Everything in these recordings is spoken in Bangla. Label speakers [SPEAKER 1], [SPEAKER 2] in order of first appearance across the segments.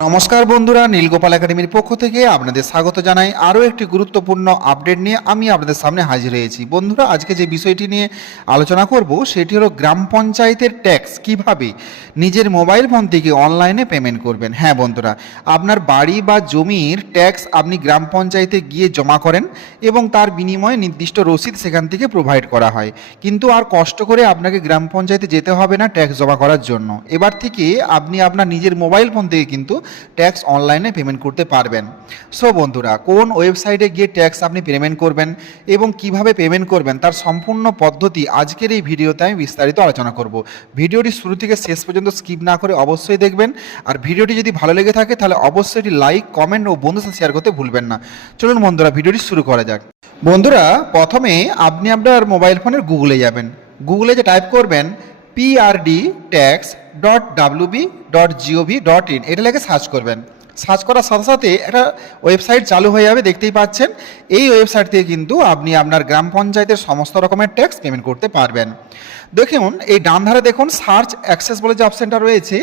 [SPEAKER 1] নমস্কার বন্ধুরা, নীলগোপাল একাডেমির পক্ষ থেকে আপনাদের স্বাগত জানাই। আরও একটি গুরুত্বপূর্ণ আপডেট নিয়ে আমি আপনাদের সামনে হাজির হয়েছি। বন্ধুরা, আজকে যে বিষয়টি নিয়ে আলোচনা করব, সেটি হলো গ্রাম পঞ্চায়েতের ট্যাক্স কীভাবে নিজের মোবাইল ফোন থেকে অনলাইনে পেমেন্ট করবেন। হ্যাঁ বন্ধুরা, আপনার বাড়ি বা জমির ট্যাক্স আপনি গ্রাম পঞ্চায়েতে গিয়ে জমা করেন এবং তার বিনিময়ে নির্দিষ্ট রসিদ সেখান থেকে প্রোভাইড করা হয়। কিন্তু আর কষ্ট করে আপনাকে গ্রাম পঞ্চায়েতে যেতে হবে না ট্যাক্স জমা করার জন্য। এবার থেকে আপনি আপনার নিজের মোবাইল ফোন থেকে কিন্তু ট্যাক্স অনলাইনে পেমেন্ট করতে পারবেন। সো বন্ধুরা, কোন ওয়েবসাইটে গিয়ে ট্যাক্স আপনি পেমেন্ট করবেন এবং কীভাবে পেমেন্ট করবেন তার সম্পূর্ণ পদ্ধতি আজকের এই ভিডিওতে আমি বিস্তারিত আলোচনা করব। ভিডিওটি শুরু থেকে শেষ পর্যন্ত স্কিপ না করে অবশ্যই দেখবেন। আর ভিডিওটি যদি ভালো লেগে থাকে, তাহলে অবশ্যই এটি লাইক কমেন্ট ও বন্ধুর সাথে শেয়ার করতে ভুলবেন না। চলুন বন্ধুরা, ভিডিওটি শুরু করা যাক। বন্ধুরা, প্রথমে আপনি আপনার মোবাইল ফোনের গুগলে যাবেন। গুগলে যে টাইপ করবেন PRD tax dot WB dot GOV dot in এটা লেগে সার্চ করবেন। সার্চ করার সাথে সাথে একটা ওয়েবসাইট চালু হয়ে যাবে, দেখতেই পাচ্ছেন। এই ওয়েবসাইট থেকে কিন্তু আপনি আপনার গ্রাম পঞ্চায়েতের সমস্ত রকমের ট্যাক্স পেমেন্ট করতে পারবেন। দেখুন, এই ডান ধারে দেখুন সার্চ অ্যাক্সেস বলে যে অপশানটা রয়েছে,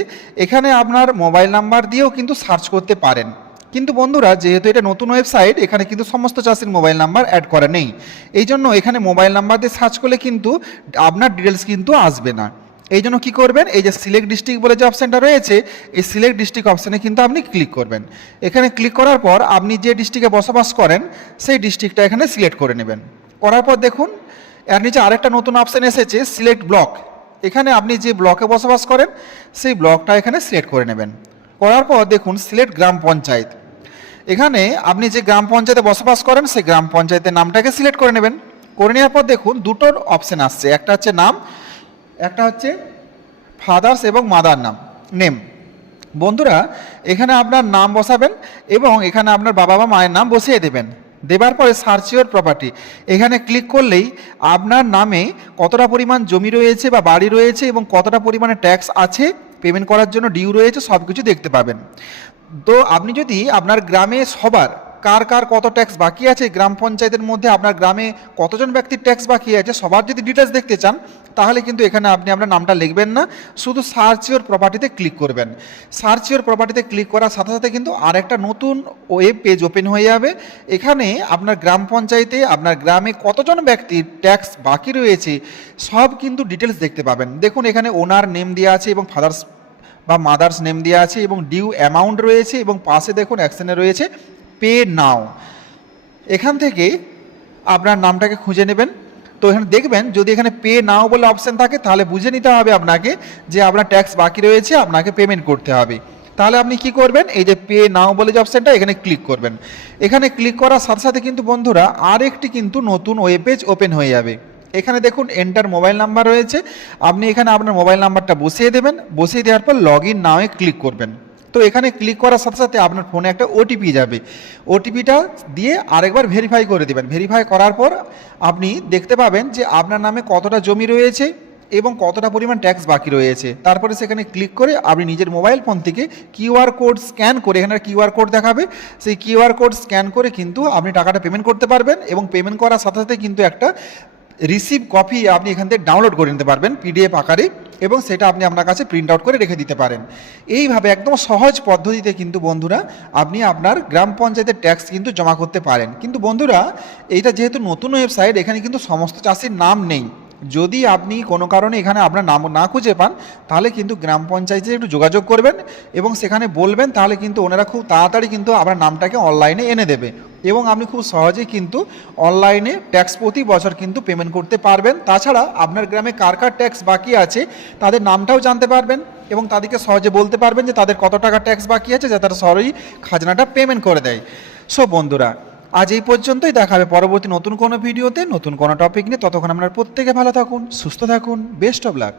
[SPEAKER 1] এখানে আপনার মোবাইল নাম্বার দিয়েও কিন্তু সার্চ করতে পারেন। কিন্তু বন্ধুরা, যেহেতু এটা নতুন ওয়েবসাইট এখানে কিন্তু সমস্ত চাষির মোবাইল নাম্বার অ্যাড করা নেই। এই জন্য এখানে মোবাইল নাম্বার দিয়ে সার্চ করলে কিন্তু আপনার ডিটেলস কিন্তু আসবে না। এই জন্য কী করবেন? এই যে সিলেক্ট ডিস্ট্রিক্ট বলে যে অপশানটা রয়েছে, এই সিলেক্ট ডিস্ট্রিক্ট অপশানে কিন্তু আপনি ক্লিক করবেন। এখানে ক্লিক করার পর আপনি যে ডিস্ট্রিক্টে বসবাস করেন, সেই ডিস্ট্রিক্টটা এখানে সিলেক্ট করে নেবেন। করার পর দেখুন, এর নিচে আরেকটা নতুন অপশান এসেছে সিলেক্ট ব্লক এখানে আপনি যে ব্লকে বসবাস করেন, সেই ব্লকটা এখানে সিলেক্ট করে নেবেন। করার পর দেখুন সিলেক্ট গ্রাম পঞ্চায়েত। এখানে আপনি যে গ্রাম পঞ্চায়েতে বসবাস করেন, সেই গ্রাম পঞ্চায়েতের নামটাকে সিলেক্ট করে নেবেন। করে নেওয়ার পর দেখুন, দুটোর অপশান আসছে। একটা হচ্ছে নাম একটা হচ্ছে ফাদার্স এবং মাদার নাম নেম বন্ধুরা, এখানে আপনার নাম বসাবেন এবং এখানে আপনার বাবা বা মায়ের নাম বসিয়ে দেবেন। দেবার পরে সার্চ ইউর প্রপার্টি এখানে ক্লিক করলেই আপনার নামে কতটা পরিমাণ জমি রয়েছে বা বাড়ি রয়েছে এবং কতটা পরিমাণে ট্যাক্স আছে পেমেন্ট করার জন্য ডিউ রয়েছে সব কিছু দেখতে পাবেন। তো আপনি যদি আপনার গ্রামে সবার কার কার কত ট্যাক্স বাকি আছে গ্রাম পঞ্চায়েতের মধ্যে? আপনার গ্রামে কতজন ব্যক্তির ট্যাক্স বাকি আছে? সবার যদি ডিটেলস দেখতে চান, তাহলে কিন্তু এখানে আপনি আপনার নামটা লিখবেন না, শুধু সার্চ ইউর প্রপার্টিতে ক্লিক করবেন। সার্চ ইউর প্রপার্টিতে ক্লিক করার সাথে সাথে কিন্তু আরেকটা নতুন ওয়েব পেজ ওপেন হয়ে যাবে। এখানে আপনার গ্রাম পঞ্চায়েতে, আপনার গ্রামে কতজন ব্যক্তির ট্যাক্স বাকি রয়েছে, সব কিন্তু ডিটেলস দেখতে পাবেন। দেখুন, এখানে ওনার নেম দেওয়া আছে এবং ফাদার্স বা মাদার্স নেম দেওয়া আছে এবং ডিউ অ্যামাউন্ট রয়েছে এবং পাশে দেখুন অ্যাকশনে রয়েছে। Pay now. এখান থেকে আপনার নামটাকে খুঁজে নেবেন। তো এখানে দেখবেন, যদি এখানে পে নাও বলে অপশান থাকে, তাহলে বুঝে নিতে হবে আপনাকে যে আপনার ট্যাক্স বাকি রয়েছে, আপনাকে পেমেন্ট করতে হবে। তাহলে আপনি কি করবেন? এই যে পে নাও বলে যে অপশানটা, এখানে ক্লিক করবেন। এখানে ক্লিক করার সাথে সাথে কিন্তু বন্ধুরা আর একটি কিন্তু নতুন ওয়েব পেজ ওপেন হয়ে যাবে। এখানে দেখুন, এন্টার মোবাইল নাম্বার রয়েছে। আপনি এখানে আপনার মোবাইল নাম্বারটা বসিয়ে দেবেন। বসিয়ে দেওয়ার পর লগ ইন নাওয়ে ক্লিক করবেন। তো এখানে ক্লিক করার সাথে সাথে আপনার ফোনে একটা ওটিপি যাবে। ওটিপিটা দিয়ে আরেকবার ভেরিফাই করে দেবেন। ভেরিফাই করার পর আপনি দেখতে পাবেন যে আপনার নামে কতটা জমি রয়েছে এবং কতটা পরিমাণ ট্যাক্স বাকি রয়েছে। তারপরে সেখানে ক্লিক করে আপনি নিজের মোবাইল ফোন থেকে কিউআর কোড স্ক্যান করে, এখানে কিউআর কোড দেখাবে। সেই কিউআর কোড স্ক্যান করে কিন্তু আপনি টাকাটা পেমেন্ট করতে পারবেন এবং পেমেন্ট করার সাথে সাথে কিন্তু একটা রিসিভ কপি আপনি এখান থেকে ডাউনলোড করে নিতে পারবেন পিডিএফ আকারে এবং সেটা আপনি আপনার কাছে প্রিন্ট আউট করে রেখে দিতে পারেন। এইভাবে একদম সহজ পদ্ধতিতে কিন্তু বন্ধুরা আপনি আপনার গ্রাম পঞ্চায়েতের ট্যাক্স কিন্তু জমা করতে পারেন। কিন্তু বন্ধুরা, এইটা যেহেতু নতুন ওয়েবসাইট এখানে কিন্তু সমস্ত চাষির নাম নেই। যদি আপনি কোনো কারণে এখানে আপনার নাম না খুঁজে পান, তাহলে কিন্তু গ্রাম পঞ্চায়েতে একটু যোগাযোগ করবেন এবং সেখানে বলবেন, তাহলে কিন্তু ওনারা খুব তাড়াতাড়ি কিন্তু আপনার নামটাকে অনলাইনে এনে দেবে। এবং আপনি খুব সহজেই কিন্তু অনলাইনে ট্যাক্স প্রতি বছর কিন্তু পেমেন্ট করতে পারবেন। তাছাড়া আপনার গ্রামে কার কার ট্যাক্স বাকি আছে, তাদের নামটাও জানতে পারবেন এবং তাদেরকে সহজে বলতে পারবেন যে তাদের কত টাকা ট্যাক্স বাকি আছে, যাতে তারা সহজেই খাজনাটা পেমেন্ট করে দেয়। সো বন্ধুরা আজ এই পর্যন্তই, দেখা হবে পরবর্তী নতুন কোনো ভিডিওতে, নতুন কোনো টপিক নিয়ে। ততক্ষণ আপনার প্রত্যেকে ভালো থাকুন, সুস্থ থাকুন বেস্ট অফ লাক